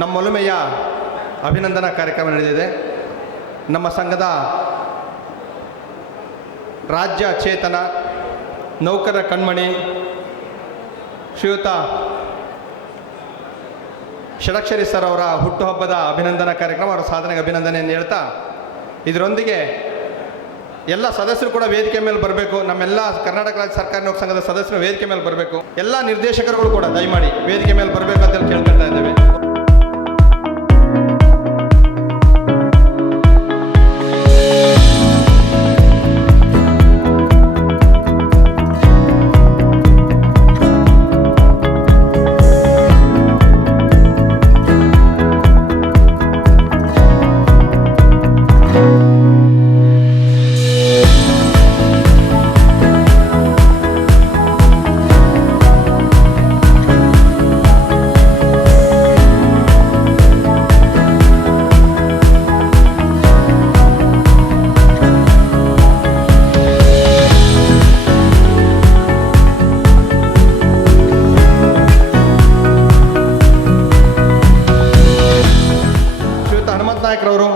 ನಮ್ಮ ಒಲುಮೆಯ ಅಭಿನಂದನಾ ಕಾರ್ಯಕ್ರಮ ನಡೆದಿದೆ. ನಮ್ಮ ಸಂಘದ ರಾಜ್ಯ ಚೇತನ ನೌಕರರ ಕಣ್ಮಣಿ ಶ್ರೀಯುತ ಷಡಕ್ಷರಿ ಸರ್ ಅವರ ಹುಟ್ಟುಹಬ್ಬದ ಅಭಿನಂದನಾ ಕಾರ್ಯಕ್ರಮ, ಅವರ ಸಾಧನೆಗೆ ಅಭಿನಂದನೆಯನ್ನು ಹೇಳ್ತಾ, ಇದರೊಂದಿಗೆ ಎಲ್ಲ ಸದಸ್ಯರು ಕೂಡ ವೇದಿಕೆ ಮೇಲೆ ಬರಬೇಕು. ನಮ್ಮೆಲ್ಲ ಕರ್ನಾಟಕ ರಾಜ್ಯ ಸರ್ಕಾರಿ ನೌಕರ ಸಂಘದ ಸದಸ್ಯರು ವೇದಿಕೆ ಮೇಲೆ ಬರಬೇಕು. ಎಲ್ಲ ನಿರ್ದೇಶಕರುಗಳು ಕೂಡ ದಯಮಾಡಿ ವೇದಿಕೆ ಮೇಲೆ ಬರಬೇಕು ಅಂತ ಕೇಳ್ಕೊಳ್ತಾ ಇದ್ದೇವೆ. ನಾಯಕರವರು,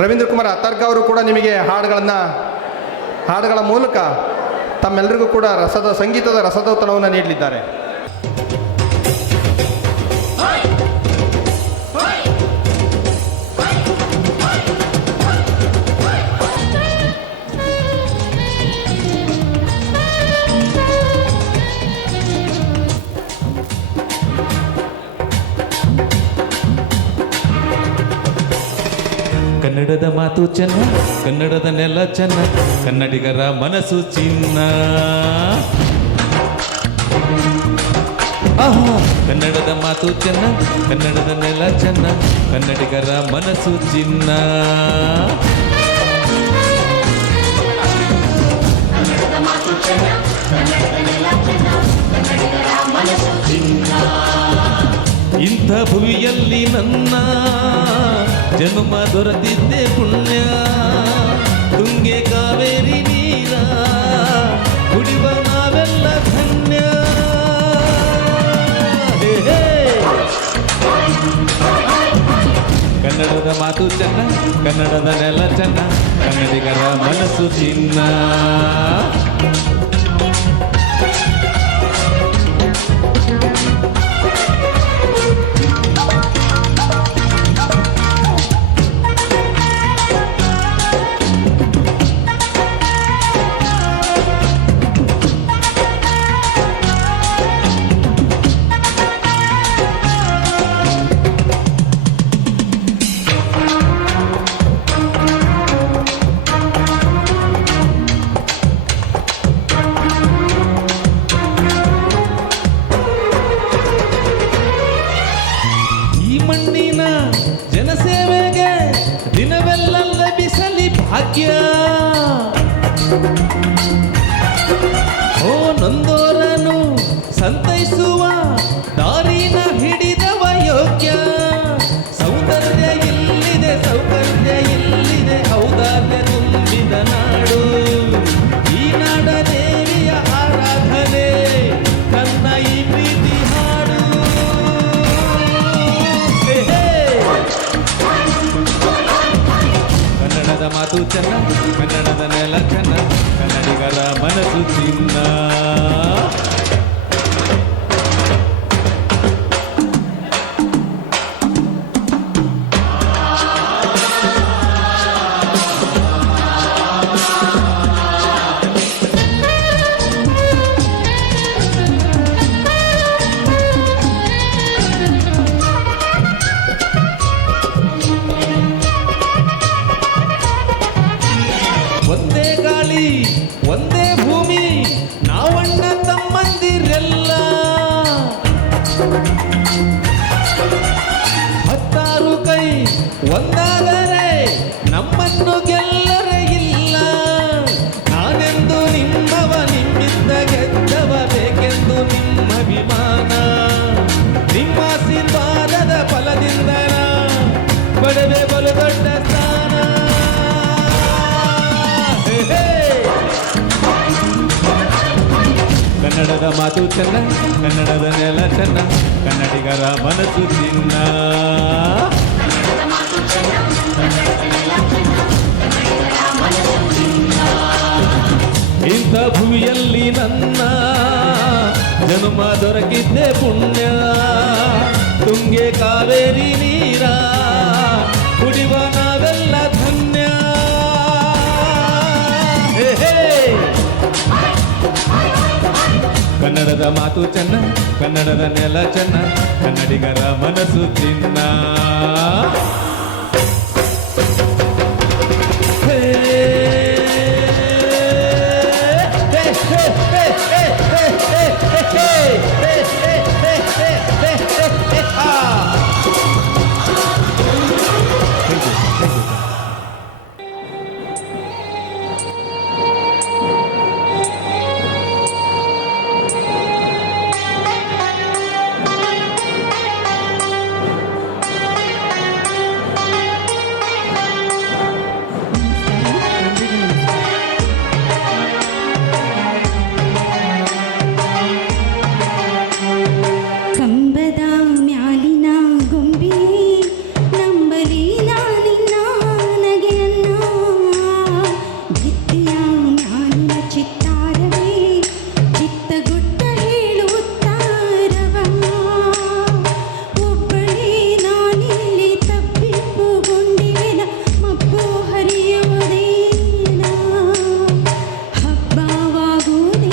ರವೀಂದ್ರ ಕುಮಾರ್ ಅತರ್ಗ ಅವರು ಕೂಡ ನಿಮಗೆ ಹಾಡುಗಳ ಮೂಲಕ ತಮ್ಮೆಲ್ಲರಿಗೂ ಕೂಡ ಸಂಗೀತದ ರಸದೌತಣವನ್ನು ನೀಡಲಿದ್ದಾರೆ. ಕನ್ನಡದ ಮಾತು ಚೆನ್ನ, ಕನ್ನಡದ ನೆಲ ಚೆನ್ನ, ಕನ್ನಡಿಗರ ಮನಸ್ಸು ಚಿನ್ನ. ಕನ್ನಡದ ಮಾತು ಚೆನ್ನ, ಕನ್ನಡದ ನೆಲ ಚೆನ್ನ, ಕನ್ನಡಿಗರ ಮನಸ್ಸು ಚಿನ್ನ. ಇಂಥ ಭುವಿಯಲ್ಲಿ ನನ್ನ ಜನ್ಮ ದೊರೆತಿದ್ದೆ ಪುಣ್ಯ. ತುಂಗೆ ಕಾವೇರಿ ನೀರ ಕುಡಿವ ನಾವೆಲ್ಲ ಧನ್ಯ. ಕನ್ನಡದ ಮಾತು ಚೆನ್ನ, ಕನ್ನಡದ ನೆಲ ಚೆನ್ನ, ಕನ್ನಡಿಗರ ಮನಸ್ಸು ಚಿನ್ನ. ಮಣ್ಣಿನ ಜನಸೇವೆಗೆ ದಿನವೆಲ್ಲ ಲಭಿಸಲಿ ಭಾಗ್ಯ. ಓ ನೊಂದೋರನು ಸಂತೈಸುವ ದಾರಿನ ಹಿಡಿದವ ಯೋಗ್ಯ. ಸೌಂದರ್ಯ ಇಲ್ಲಿದೆ, ಸೌಕರ್ಯ ಇಲ್ಲಿದೆ, ಔದಾರ್ಯ ತುಂಬಿದ ನಾಡು. ಈ ನಾಡ ದೇವಿಯ ಆರಾಧನೆ ನನ್ನ ಈ ಪ್ರೀತಿ ಹಾಡು. ಕನ್ನಡದ ಮಾತು ಚೆನ್ನ, ಕನ್ನಡದ ನೆಲ ಚೆನ್ನ, ಕನ್ನಡಿಗರ ಮನಸ್ಸು ಚಿನ್ನ. ಒಂದೇ ಗಾಳಿ ಒಂದೇ ಭೂಮಿ, ನಾವಣ್ಣ ತಮ್ಮಂದಿರೆಲ್ಲ. 10 ಕೈ ಒಂದಾದರೆ ನಮ್ಮನ್ನು ಗೆಲ್ಲರೆ ಇಲ್ಲ. ನಾನೆಂದು ನಿಮ್ಮವ, ನಿಮ್ಮಿಂದ ಗೆದ್ದವ, ಬೇಕೆಂದು ನಿಮ್ಮ ಅಭಿಮಾನ. ನಿಮ್ಮ ಆಶೀರ್ವಾದದ ಫಲದಿಂದ ಪಡೆವೆ ಬಲು ದೊಡ್ಡ ಸ್ಥಾನ. ಕನ್ನಡದ ಮಾತು ಚೆನ್ನ, ಕನ್ನಡದ ನೆಲ ಚೆನ್ನ, ಕನ್ನಡಿಗರ ಮನಸ್ಸು ಚಿನ್ನ. ಜನುಮ ದೊರಕಿದ್ದೆ ಪುಣ್ಯ ತುಂಗೆ ಕಾವೇರಿ ನೀರ ಕುಡಿವ ನಾವೆಲ್ಲ ಧನ್ಯ. ಹೇ ಹೇ. ಕನ್ನಡದ ಮಾತು ಚೆನ್ನ, ಕನ್ನಡದ ನೆಲ ಚೆನ್ನ, ಕನ್ನಡಿಗರ ಮನಸ್ಸು ಚಿನ್ನ. ಹೇ ಹೇ ಹೇ ಹೇ ಹೇ ಹೇ ಹೇ ಹೇ ಹೇ ಹೇ ಹೇ ಹೇ ಹೇ ಹೇ ಹಾ. ಕಂಬದ ಮ್ಯಾಲಿನ ಗೊಂಬೆ ನಂಬಲಿ ನಾನಿನ್ನ ನಗೆಯನ್ನ ಭಿತ್ತಿಯ ಮ್ಯಾಲಿನ ಚಿತ್ತಾರವೇ ಚಿತ್ತಗೊಟ್ಟ ಹೇಳುತ್ತಾರವ ಒಬ್ಬಳೇ ನಾನಿಲ್ಲಿ ತಪ್ಪಿಪ್ಪುಗೊಂಡಿನ ಮಬ್ಬು ಹರಿಯುವುದೇನ ಹಬ್ಬವಾಗುವುದೇನ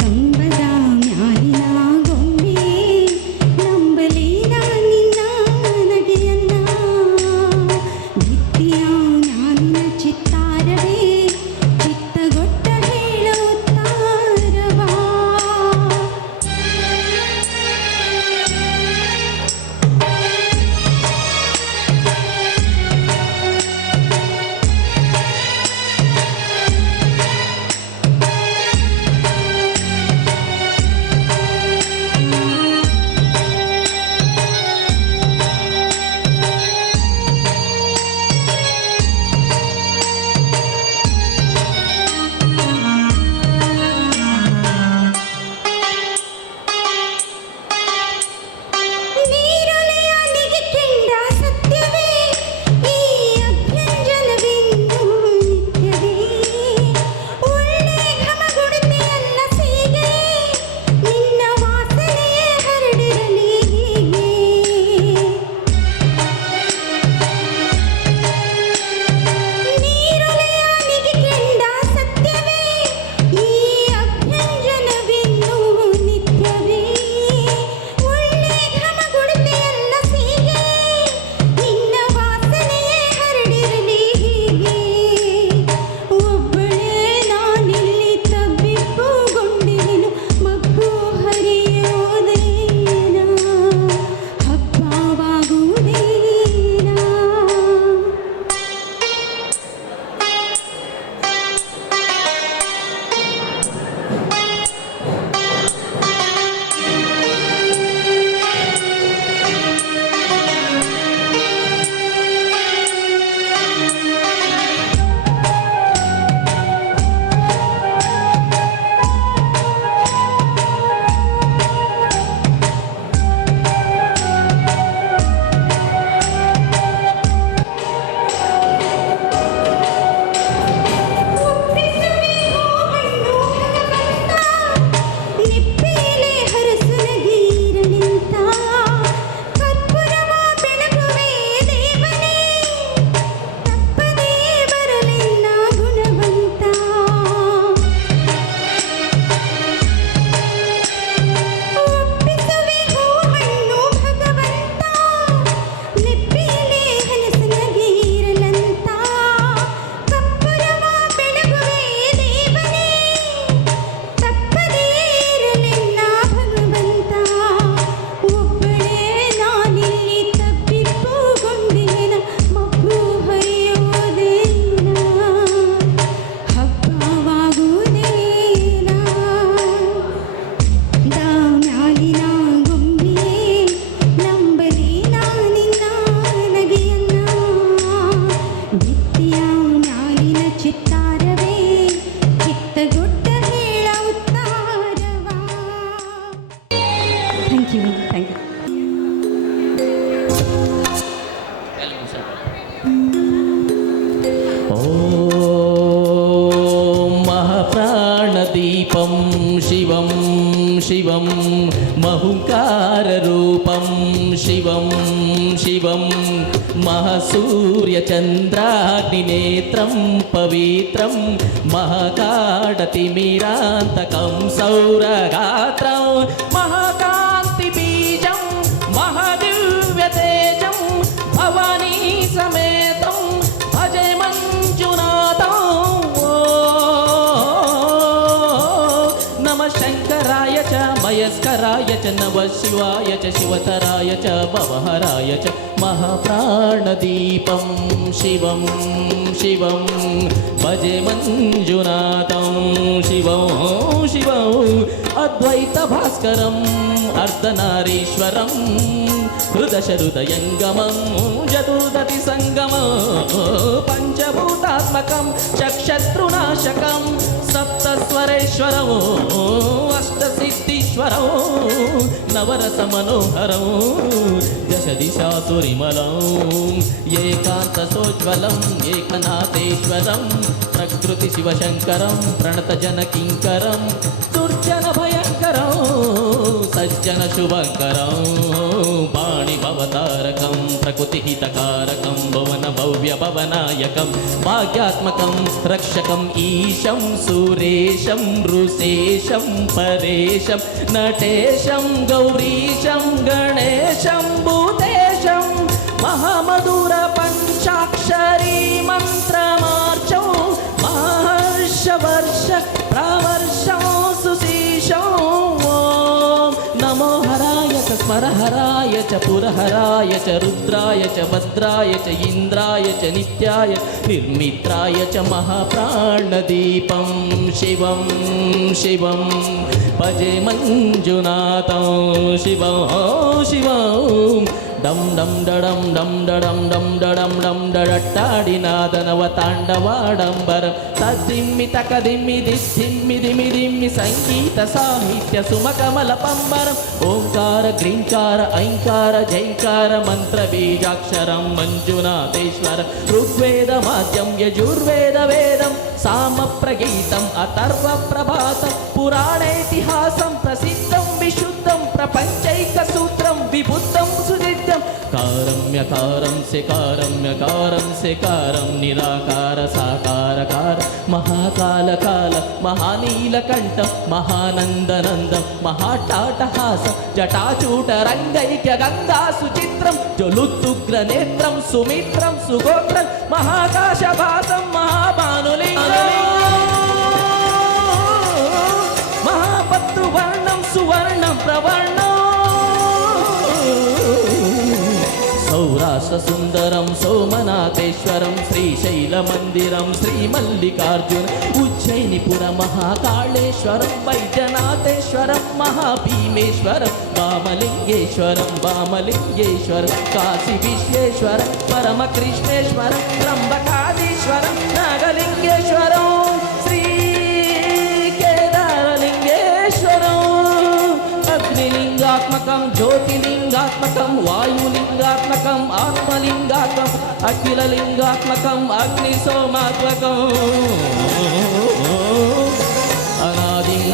ಕಂಬದ ಮ್ಯಾಲಿನ ಗೊಂಬೆ ನಂಬಲಿ ನಾನಿನ್ನ ನಗೆಯನ್ನ ಭಿತ್ತಿಯ ಮ್ಯಾಲಿನ ಚಿತ್ತಾರವೇ ಚಿತ್ತಗೊಟ್ಟ ಹೇಳುತ್ತಾರವ. ನೀರೊಲೆಯ ನಿಗೆಕೆಂಡ ಸತ್ಯವೇ ಈ ಅಭ್ಯಂಜನವೆಂದು ನಿತ್ಯವೇ ಒಳ್ಳೆ ಘಮಗುಡುತಿಯಲ್ಲ ಸೀಗೆ ನಿನ್ನ ವಾಸನೆಯೇ ಹರಡಿರಲಿ ಹೀಗೆ. ನೀರೊಲೆಯ ನಿಗೆಕೆಂಡ ಸತ್ಯವೇ ಈ ಅಭ್ಯಂಜನವೆಂದು ನಿತ್ಯವೇ ಒಳ್ಳೆ ಘಮಗುಡುತಿಯಲ್ಲ ಸೀಗೆ ನಿನ್ನ ವಾಸನೆಯೇ ಹರಡಿರಲಿ ಹೀಗೆ. ಒಬ್ಬಳೇ ನಾನಿಲ್ಲಿ ತಬ್ಬಿಪ್ಪುಗೊಂಡಿನ ಮಬ್ಬು ಹರಿಯುವುದೇನ ಹಬ್ಬವಾಗುವುದೇನ. ನಿಪ್ಪೇಲೆ ಹರಸನಗೀರಲಿಂತ ಕರ್ಪೂರವ ಬೆಳಗುವೆ ದೇವನೇ ತಪ್ಪದೇ ಬರಲಿಲ್ಲ ಗುಣವಂತ. ಒಪ್ಪಿಸುವೆ ಹೂವನ್ನು ಭಗವಂತ ನಿಪ್ಪೇಲೆ ಹರಸನಗೀರಲಂತ ಕರ್ಪೂರವ ಬೆಳಗುವೆ ದೇವನೇ ತಪ್ಪದೇ ಇರಲಿಲ್ಲ ಭಗವಂತ. ಒಬ್ಬಳೇ ನಾನಿಲ್ಲಿ ತಪ್ಪಿಪ್ಪುಗೊಂಡಿನ ಮಬ್ಬು ಹರಿಯುವುದೇನ ಹಬ್ಬವಾಗುವುದೇನ. ಮ್ಯಾಲಿನ ಗೊಂಬೆಯೇ ನಂಬಲಿ ನಾನಿನ್ನ ನಗೆಯನ್ನ ಭಿತ್ತಿಯ ಮ್ಯಾಲಿನ ಚಿತ್ತಾರವೇ ಚಿತ್ತಗೊಟ್ಟ ಹೇಳುತ್ತಾರವ. Thank you thank you. ॐ महाप्राणदीपं शिव शिवं महुकाररूपं शिवं शिवं महसूर्यचन्द्राग्निनेत्रं पवित्रं महाकाडतिमिरान्तकं सौरगात्रं महाकान्तिबीजं महदिव्यतेजं भवानी समेतं भजे मञ्जुनाथं नमः शङ्कराय च मयस्कराय च नमः शिवाय च शिवतराय च भवहराय च महाप्राणदीपं शिवं शिवं भजे मञ्जुनाथं शिवं शिवं अद्वैतभास्करम् अर्धनारीश्वरं हृदशहृदयङ्गमं चतुर्दतिसङ्गमं पञ्चभूतात्मकं चक्षत्रुनाशकं सप्तस्वरेश्वरम् अष्टसिद्धीश्वरं नवरसमनोहरं दशदिशासुरिमलम् एकान्तसोज्ज्वलम् एकनाथेश्वरं प्रकृतिशिवशङ्करं प्रणतजनकिङ्करं दुर्जनभयङ्करं सज्जनशुभङ्करं वाणिभवतारकं प्रकृतिहितकारकं भुवनभव्यभवनायकं भाग्यात्मकं रक्षकम् ईशं सुरेशं ऋषेशं परेशं नटेशं गौरीशं गणेशं भूतेशं महामधुर पञ्चाक्षरी मन्त्रमार्चौ महर्षवर्ष प्रवर्षं सुशीशौ नमो हराय च स्मरहराय च पुरहराय च रुद्राय च भद्राय च इन्द्राय च नित्याय निर्मित्राय च महाप्राणदीपं शिवं शिवं भजे मञ्जुनाथं शिवं शिवं डं डं डडं डं डडं डं डडं डं डडट्टाडिनादनवताण्डवाडम्बरं तद्दिम्मि तकदिम्मि दिद्धिम्मि दिमि दिम्मि सङ्गीतसाहित्यसुमकमलपम्बरम् ओङ्कार ग्रीङ्कार ऐङ्कार जैङ्कार मन्त्रबीजाक्षरं मञ्जुनाथेश्वर ऋग्वेदमाद्यं यजुर्वेदवेदं सामप्रगीतम् अथर्वप्रभातं पुराणेतिहासं प्रसिद्धं विशुद्धं प्रपञ्चैकसूत्रं विबुद्धं सुनित्यं कारम्यकारं सेकारं निराकार साकारकार महाकालकाल महानीलकण्ठं महानन्दनन्दं महाटाटहासं जटाचूटरङ्गैक्यगङ्गासुचित्रं ज्वलुत्तुग्रनेत्रं सुमित्रं सुगोत्रं महाकाशभासं महाभानुलिङ्गं महापत्रुवर्णं सुवर्णं प्रवर्णं सौराष्ट्रसुन्दरं सोमनाथेश्वरं श्रीशैलमन्दिरं श्रीमल्लिकार्जुन उज्जयिनिपुरमहाकाळेश्वरं वैद्यनाथेश्वरं महाभीमेश्वरं वामलिङ्गेश्वरं काशीविश्वेश्वरं परमकृष्णेश्वरं त्र्यम्बकाधीश्वरं नागलिङ्गेश्वरं अग्निलिङ्गात्मकं ज्योतिलिङ्गात्मकं वायुलिङ्गात्मकम् आत्मलिङ्गात्मकम् अखिललिङ्गात्मकम् अग्निसोमात्मकम् अनादिम्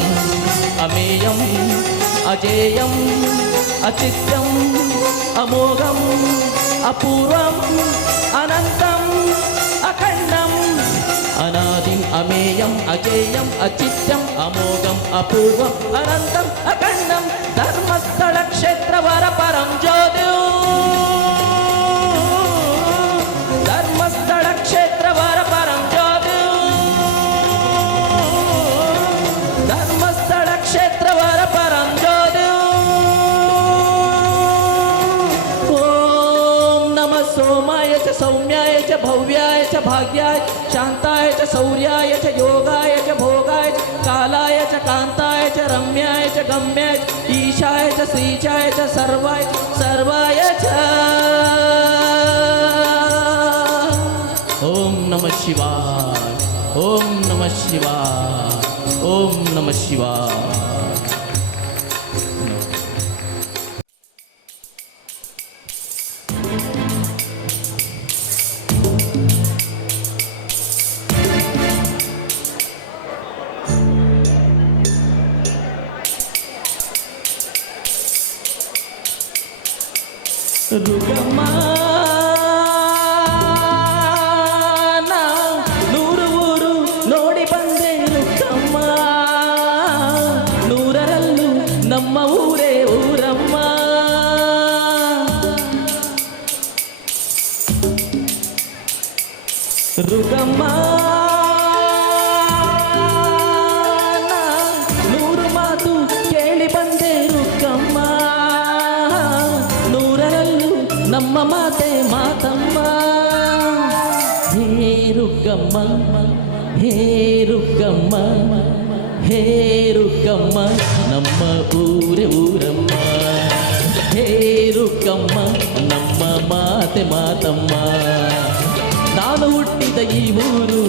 अमेयम् अजेयम् अचित्यम् अमोघम् अपूर्वम् अनन्तम् अखण्डम् अनादिम् अमेयम् अजेयम् अचित्यम् अमोघम् अपूर्वम् अनन्तम् अखण्डम् धर्मस्थलक्षेत्रवरपरं ज्योतिः धर्मस्थलक्षेत्रवरपरं ज्योतिः धर्मस्थलक्षेत्रवरपरं ज्योतिः ॐ नमः सोमाय च सौम्याय च भव्याय च भाग्याय शान्ताय च शौर्याय च योगाय च भोगाय च कालाय च कान्ताय च रम्याय च गम्याय च ईशाय च श्रीचाय च सर्वाय च ॐ नमः शिवाय ॐ नमः शिवाय ॐ नमः शिवाय ರುಗಮ್ಮ ನಾ ನೂರು ಊರು ನೋಡಿ ಬಂದೆ ರುಕ್ಕಮ್ಮ, ನೂರರಲ್ಲೂ ನಮ್ಮ ಊರೇ ಊರಮ್ಮ. ರುಗಮ್ಮ ನಾ ನೂರು ಮಾತು ಕೇಳಿ ಬಂದೆ ರುಕ್ಕಮ್ಮ, ನೂರರಲ್ಲೂ ನಮ್ಮ ಮಾತೆ ಮಾತಮ್ಮ. ಹೇ ರುಕ್ಕಮ್ಮ, ಹೇ ರುಕ್ಕಮ್ಮ, ಹೇ ರುಕ್ಕಮ್ಮ, ನಮ್ಮ ಊರೇ ಊರಮ್ಮ. ಹೇ ರುಕ್ಕಮ್ಮ, ನಮ್ಮ ಮಾತೆ ಮಾತಮ್ಮ. ನಾನು ಹುಟ್ಟಿದ ಈ ಊರು,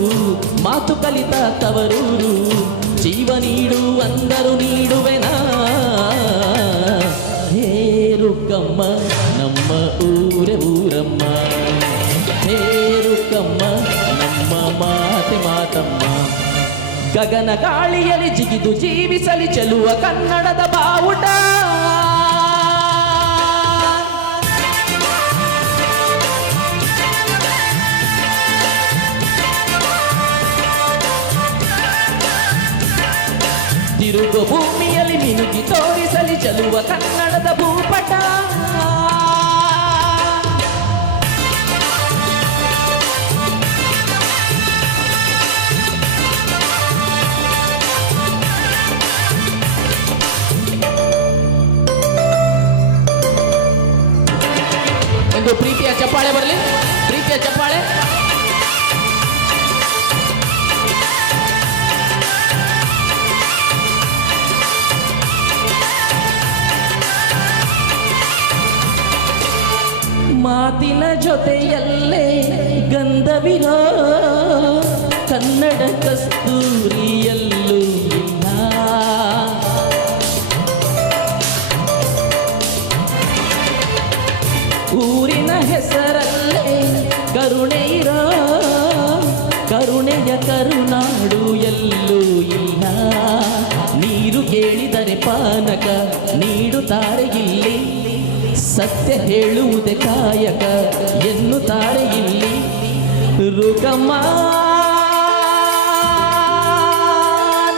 ಮಾತು ಕಲಿತ ತವರೂರು, ಜೀವ ನೀಡು ಅಂದರು ನೀಡುವೆನಾ. ಹೇ ರುಕ್ಕಮ್ಮ, ನಮ್ಮ ಊರೇ ಊರಮ್ಮ. ಹೇ ರುಕ್ಕಮ್ಮ, ನಮ್ಮ ಮಾತೆ ಮಾತಮ್ಮ. ಗಗನ ಗಾಳಿಯಲ್ಲಿ ಜಿಗಿದು ಜೀವಿಸಲಿ ಚೆಲುವ ಕನ್ನಡದ ಬಾವುಟ. ತಿರುಗು ಭೂಮಿಯಲ್ಲಿ ಮಿನುಗಿ ತೋರಿಸಲಿ ಚೆಲುವ ಕನ್ನಡದ ಭೂಪಟ. ಒಂದು ಪ್ರೀತಿಯ ಚಪ್ಪಾಳೆ ಬರಲಿ, ಪ್ರೀತಿಯ ಚಪ್ಪಾಳೆ. ಮಾತಿನ ಜೊತೆಯಲ್ಲೇ ಗಂಧವಿರೋ ಕನ್ನಡ ಕಸ್ತೂರಿಯಲ್ಲೂ ಇಲ್ಲ. ಊರಿನ ಹೆಸರಲ್ಲೇ ಕರುಣೆ ಇರೋ ಕರುಣೆಯ ಕರುನಾಡು ಎಲ್ಲೂ ಇಲ್ಲ. ನೀರು ಕೇಳಿದರೆ ಪಾನಕ ನೀಡುತ್ತಾರೆ ಇಲ್ಲಿ, ಸತ್ಯ ಹೇಳುವುದೇ ಕಾಯಕ ಎನ್ನುತ್ತಾರೆ ಇಲ್ಲಿ. ರುಗಮ್ಮ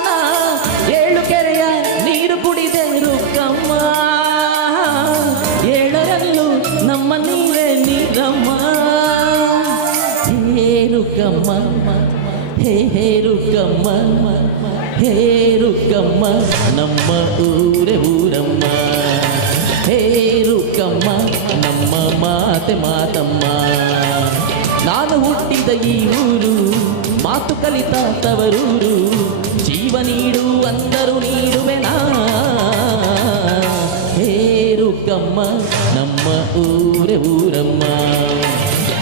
ನಾ ಏಳು ಕೆರೆಯ ನೀರು ಕುಡಿದೆ ರುಕ್ಕಮ್ಮ, ಏಳರಲ್ಲೂ ನಮ್ಮ ನೀರೇ ನೀರಮ್ಮ. ಹೇ ರುಕ್ಕಮ್ಮ, ಹೇ ರುಕ್ಕಮ್ಮ, ಹೇ ರುಕ್ಕಮ್ಮ, ನಮ್ಮ ಊರೇ ಊರಮ್ಮ. ಹೇ ರುಕ್ಕಮ್ಮ, ನಮ್ಮ ಮಾತೆ ಮಾತಮ್ಮ. ನಾನು ಹುಟ್ಟಿದ ಈ ಊರು, ಮಾತು ಕಲಿತ ತವರೂರು, ಜೀವ ನೀಡು ಅಂದರು ನೀಡುವೆನಾ. ಹೇ ರುಕ್ಕಮ್ಮ, ನಮ್ಮ ಊರೇ ಊರಮ್ಮ.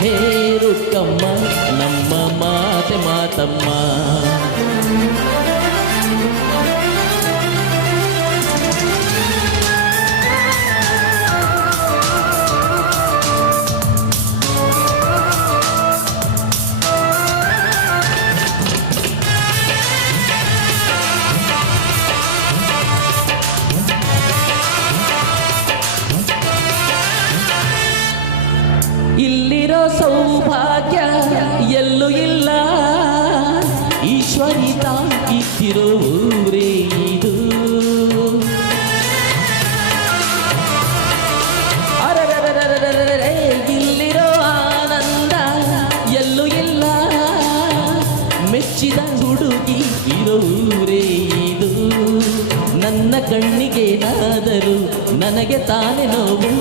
ಹೇ ರುಕ್ಕಮ್ಮ, ನಮ್ಮ ಮಾತೆ ಮಾತಮ್ಮ. ಇಲ್ಲಿರೋ ಸೌಭಾಗ್ಯ ಎಲ್ಲೂ ಇಲ್ಲ, ಈಶ್ವರಿ ತಾಕಿತ್ತಿರೋ ಊರೇ ಇದು. ಅರರರರರರರೇ, ಇಲ್ಲಿರೋ ಆನಂದ ಎಲ್ಲೂ ಇಲ್ಲ, ಮೆಚ್ಚಿದ ಹುಡುಗಿ ಇರೋ ಊರೇ ಇದು. ನನ್ನ ಕಣ್ಣಿಗೇನಾದರೂ ನನಗೆ ತಾನೇ ನೋವು,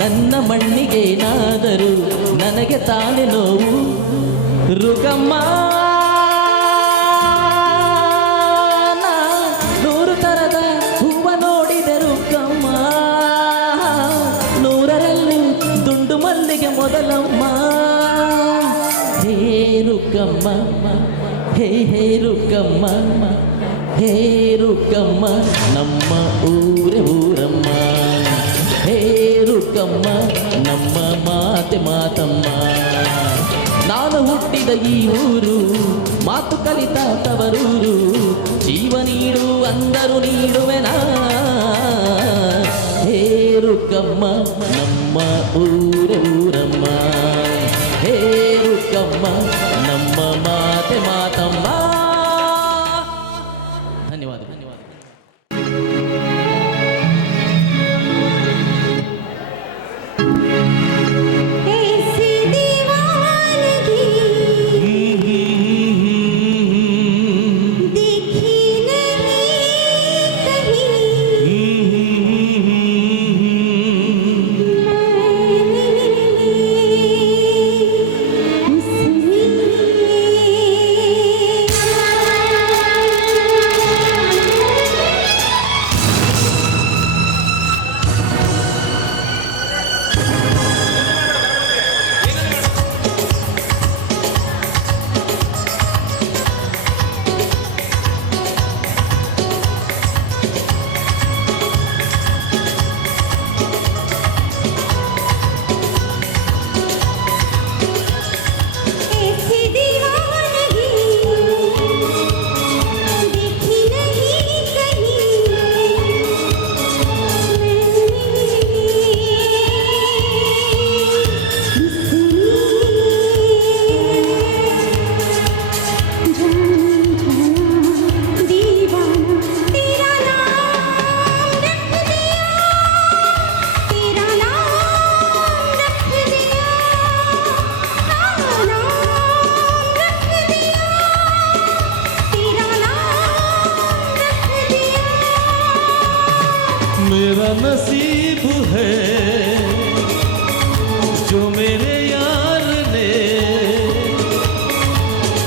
ನನ್ನ ಮಣ್ಣಿಗೇನಾದರೂ ನನಗೆ ತಾನೇ ನೋವು. ರುಗಮ್ಮ ನಾ ನೂರು ತರದ ಹೂವ ನೋಡಿದೆ ರುಕ್ಕಮ್ಮ, ನೂರರಲ್ಲೂ ದುಂಡು ಮಲ್ಲಿಗೆ ಮೊದಲಮ್ಮ. ಹೇ ರುಕ್ಕಮ್ಮ, ಹೇ ರುಕ್ಕಮ್ಮ, ಹೇ ರುಕ್ಕಮ್ಮ, ನಮ್ಮ ಊರೇ ಊರಮ್ಮ. ಹೇ ರುಕ್ಕಮ್ಮ, ನಮ್ಮ ಮಾತೆ ಮಾತಮ್ಮ. ನಾನು ಹುಟ್ಟಿದ ಈ ಊರು, ಮಾತು ಕಲಿತ ತವರೂರು, ಜೀವ ನೀಡು ಅಂದರು ನೀಡುವೆನಾ. ಹೇ ರುಕ್ಕಮ್ಮ ನಮ್ಮ ಊರಮ್ಮ, ಹೇ ರುಕ್ಕಮ್ಮ ನಮ್ಮ ಮಾತೆ ಮಾತಮ್ಮ. ಧನ್ಯವಾದ. ऐसी दीवानगी देखी नहीं ऐसी दीवानगी देखी नहीं दीवाना तेरा नाम रख दिया, तेरा नाम रख दिया, नाम रख दिया, तेरा नाम रख दिया. मेरा नसीब है जो मेरे यार ने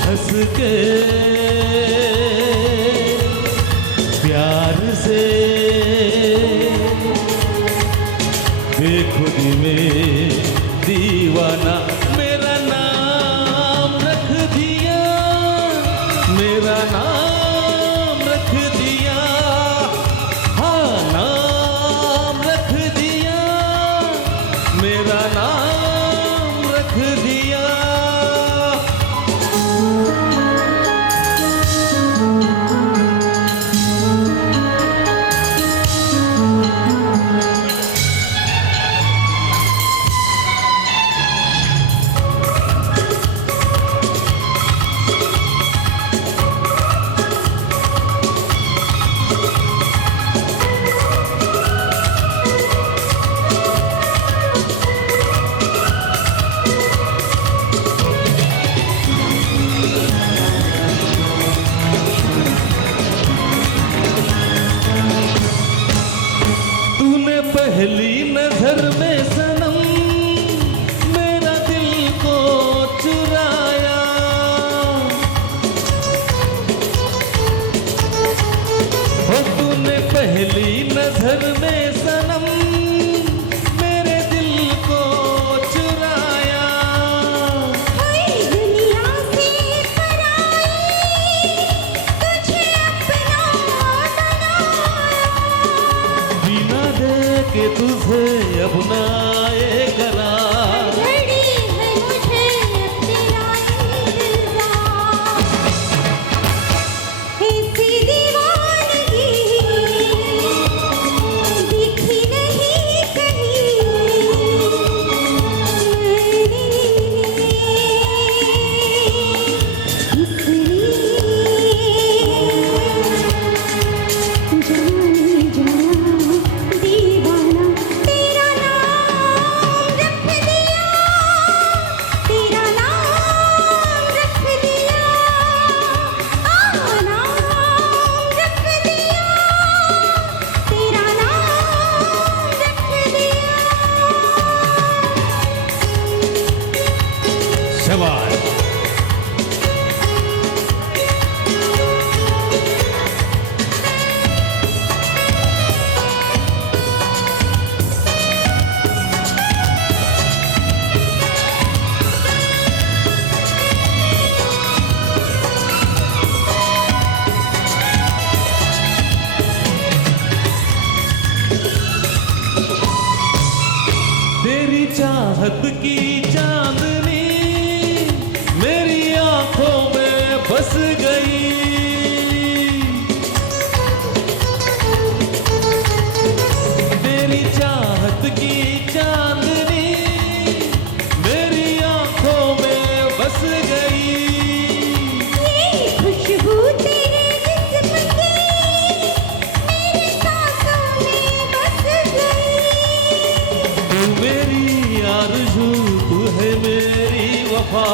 हंस के प्यार से बेखुदी में दीवाना मेरा नाम रख दिया, मेरा नाम रख दिया, हाँ नाम रख दिया, मेरा नाम रख दिया. तूने पहली नजर में सनम मेरा दिल को चुराया, हो तूने पहली नजर में सनम मेरे दिल को चुराया. हर दुनिया से पराई तुझे अपना बनाया, बिना देखे तुझे अपनाए करार. घड़ी है मुझे अब तेरा इंतजार. ऐसी दीवानगी देखी नहीं कहीं मैंने, जाने जाना दीवाना तेरा नाम रख दिया, तेरा नाम रख दिया, नाम रख दिया, तेरा नाम रख दिया. शाबाश. तेरी चाहत की चांदनी मेरी आंखों में बस गई, तेरी चाहत मेरी आरज़ू तू है मेरी वफा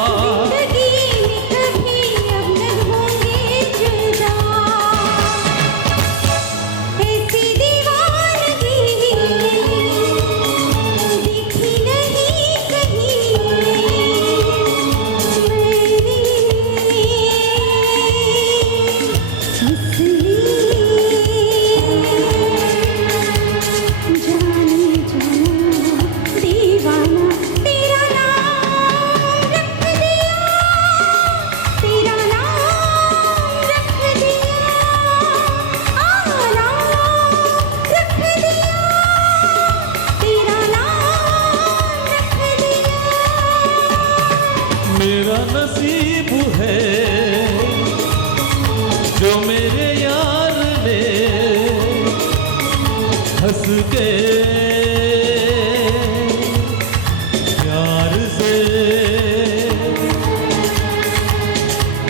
जिंदगी में कभी अब न होंगे जुदा ऐसी दीवानगी दिखी नहीं कहीं मैंने इसलिए जाने जाना दीवाना तेरा नाम रख दिया तेरा नाम रख दिया नाम रख दिया तेरा नाम रख दिया मेरा नसीब है जो मेरे यार ने हंस के प्यार से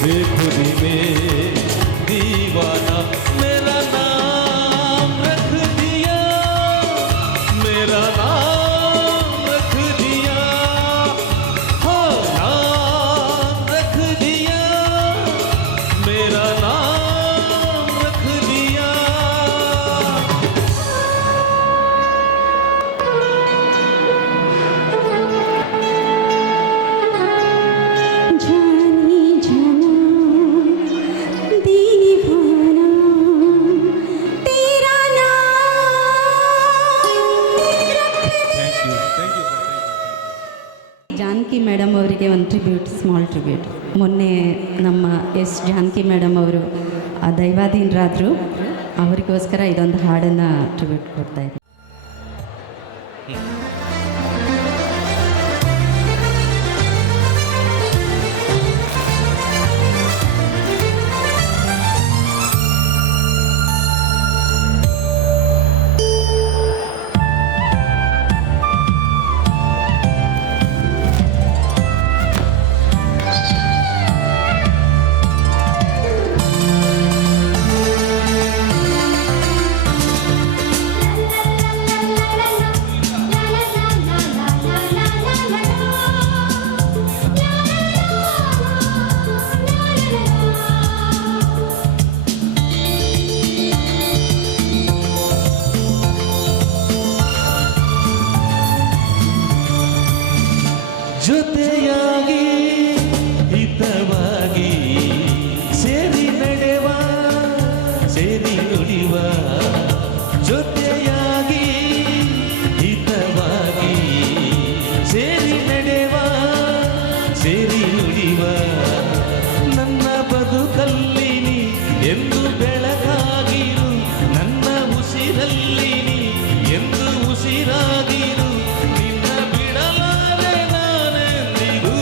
बेखुदी में दीवाना मेरा नाम रख दिया मेरा नाम रख दिया हाँ नाम रख दिया मेरा नाम रख दिया जाने जाना दीवाना तेरा नाम रख ಜಾನಕಿ ಮೇಡಮ್ ಅವರಿಗೆ ಒಂದು ಟ್ರಿಬ್ಯೂಟ್, ಸ್ಮಾಲ್ ಟ್ರಿಬ್ಯೂಟ್. ಮೊನ್ನೆ ನಮ್ಮ ಎಸ್ ಜಾನಕಿ ಮೇಡಮ್ ಅವರು ದೈವಾಧೀನರಾದರು. ಅವರಿಗೋಸ್ಕರ ಇದೊಂದು ಹಾಡನ್ನು ಟ್ರಿಬ್ಯೂಟ್ ಕೊಡ್ತಾ ಇದ್ದೀನಿ. ಜೊತೆಯಾಗಿ ಹಿತವಾಗಿ ಸೇರಿ ನಡೆವ ಸೇರಿ ನುಡಿವ ಜೊತೆಯಾಗಿ ಹಿತವಾಗಿ ಸೇರಿ ನಡೆವ ಸೇರಿ ನುಡಿವ ನನ್ನ ಬದುಕಲ್ಲಿ ನೀ ಎಂದು ಬೆಳಕಾಗಿರು ನನ್ನ ಉಸಿರಲ್ಲಿ ನೀ ಎಂದು ಉಸಿರಾಗಿರು ನಿನ್ನ ಬಿಡಲಾರೆ ನಾನೆಂದಿಗೂ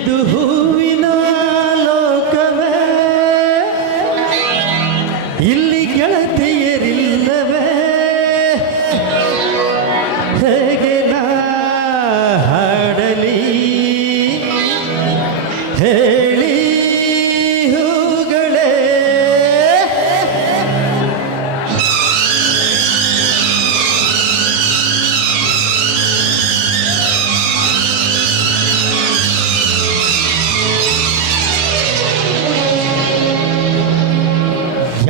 ಇದು ಹೂವಿನ ಲೋಕವೇ, ಇಲ್ಲಿ ಗೆಳತಿಯರಿಲ್ಲವೇ, ಹೇಗೆ ನಾ ಹಾಡಲಿ ಹೇಳಿ ಹೂಗಳೇ.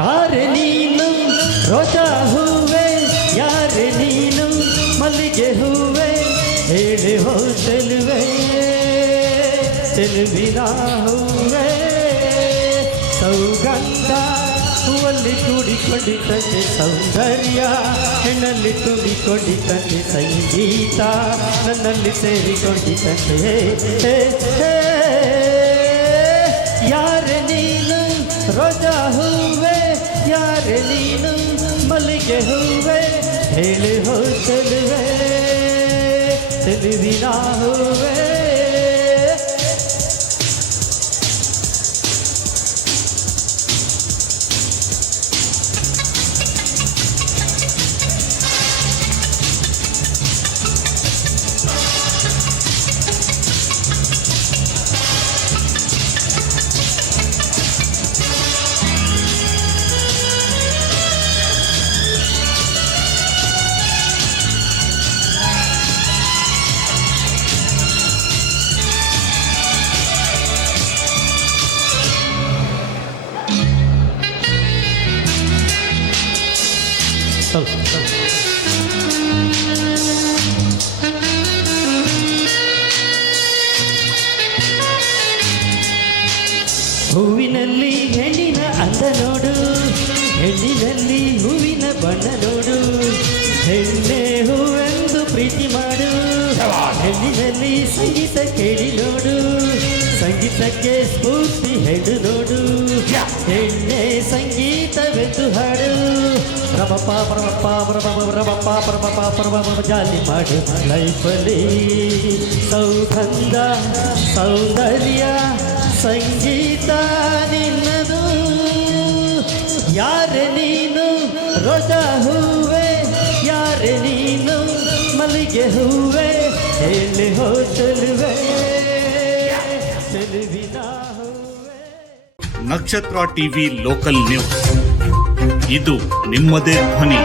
ಯಾರೆ ನೀನು ರೋಜಾ ಹೂವೆ, ಯಾರೆ ನೀನು ಮಲ್ಲಿಗೆ ಹೂವೆ, ಹೇಳಿ ಹೋ ಚೆಲುವೆ, ಚೆಲುವಿನ ಹೂವೆ. ಸೌಗಂಧ ಹೂವಲ್ಲಿ ಕೂಡಿಕೊಂಡಿದ್ದಂತೆ ಸೌಂದರ್ಯ, ಹೆಣ್ಣಲ್ಲಿ ತುಂಬಿಕೊಂಡಿದ್ದಂತೆ ಸಂಗೀತ, ನನ್ನಲ್ಲಿ ಸೇರಿಕೊಂಡಿದ್ದಂತೆ ಹೇ, ಹೇ. ಯಾರೆ ನೀನು ರೋಜಾ ಹೂವೆ, ಯಾರೆ ನೀನು ಮಲ್ಲಿಗೆ ಹೂವೆ, ಹೇಳಿ ಹೋ ಚೆಲುವೆ, ಚೆಲುವಿನ ಹೂವೆ. ಹೂವಿನಲ್ಲಿ ಹೆಣ್ಣಿನ ಅಂದ ನೋಡು, ಹೆಣ್ಣಿನಲ್ಲಿ ಹೂವಿನ ಬಣ್ಣ ನೋಡು, ಹೆಣ್ಣೆ ಹೂವೆಂದು ಪ್ರೀತಿ ಮಾಡು, ಹೆಣ್ಣಿನಲ್ಲಿ ಸಂಗೀತ ಕೇಳಿ ನೋಡು, ಸಂಗೀತಕ್ಕೆ ಸ್ಫೂರ್ತಿ ಹೆಣ್ಣು ನೋಡು, ಹೆಣ್ಣೆ ಸಂಗೀತವೆಂದು ಹಾಡು. ಪ್ರಭಪ ಪ್ರಭಪ ಪ್ರಭಪ ಪ್ರಭಪ ಪ್ರಭಪ ಪ್ರಭಪ ಜಾಲಿ ಮಾಡು ಲೈಫಲ್ಲಿ. ಸೌಗಂಧ ಸೌಂದರ್ಯ ಸಂಗೀತ ನಿನ್ನದು. ಯಾರೆ ನೀನು ರೋಜಾ ಹೂವೆ, ಯಾರೆ ನೀನು ಮಲ್ಲಿಗೆ ಹೂವೆ, ಹೇಳಿ ಹೋ ಚೆಲುವೆ, ಚೆಲುವಿನ ಹೂವೆ. ನಕ್ಷತ್ರ ಟಿವಿ ಲೋಕಲ್ ನ್ಯೂಸ್, ಇದು ನಿಮ್ಮದೇ ಧ್ವನಿ.